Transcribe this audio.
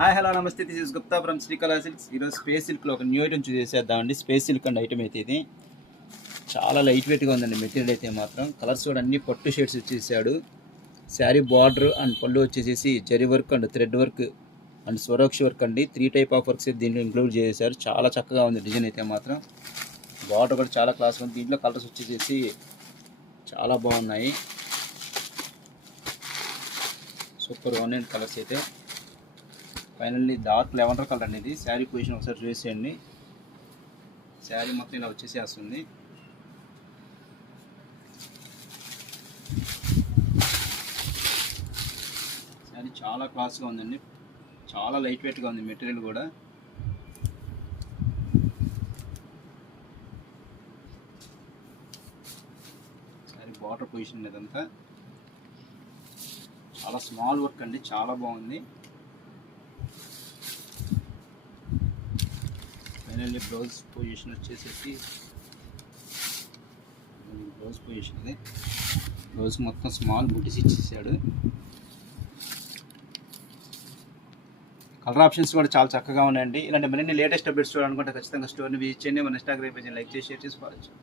Hi hello నమస్తే, this is Gupta from Srikala silks. ఈరోజు space సిల్క్లో ఒక న్యూ ఐటమ్ చూసేద్దామండి. స్పేస్ సిల్క్ అండ్ ఐటమ్ అయితే ఇది చాలా లైట్ వెయిట్గా ఉందండి. మెటీరియల్ అయితే మాత్రం కలర్స్ కూడా అన్ని పట్టు షేడ్స్ వచ్చేసాడు. శారీ బార్డర్ అండ్ పళ్ళు వచ్చేసి zari work and thread work and Swarovski work అండి. 3 టైప్ ఆఫ్ వర్క్స్ దీంట్లో ఇంక్లూడ్ చేశారు. చాలా చక్కగా ఉంది డిజైన్ అయితే మాత్రం. బార్డర్ కూడా చాలా క్లాస్గా ఉంది. దీంట్లో కలర్స్ వచ్చేసి చాలా బాగున్నాయి. సూపర్ ఉన్నాయి కలర్స్ అయితే. ఫైనల్లీ డార్క్ లెవెండర్ కలర్ అనేది శారీ పొజిషన్ ఒకసారి చూసేయండి. శారీ మొత్తం ఇలా వచ్చేసేస్తుంది. శారీ చాలా క్లాస్గా ఉందండి. చాలా లైట్ వెయిట్గా ఉంది మెటీరియల్ కూడా. శారీ బార్డర్ పొజిషన్ ఇదంతా చాలా స్మాల్ వర్క్ అండి. చాలా బాగుంది. ఫైనల్లీ బ్లౌజ్ పొజిషన్ వచ్చేసి బ్లౌజ్ పొజిషన్ ఇది. బ్లౌజ్ మొత్తం స్మాల్ బుటీస్ ఇచ్చేసాడు. కలర్ ఆప్షన్స్ కూడా చాలా చక్కగా ఉన్నాయండి. ఇలాంటి మరిన్ని లేటెస్ట్ అప్డేట్స్ చూడాలనుకుంటే ఖచ్చితంగా స్టోర్ని విజిట్ చేయండి. మన ఇన్స్టాగ్రామ్ పేజ్ లైక్ చేసి షేర్ చేసి ఫాలో చేయండి.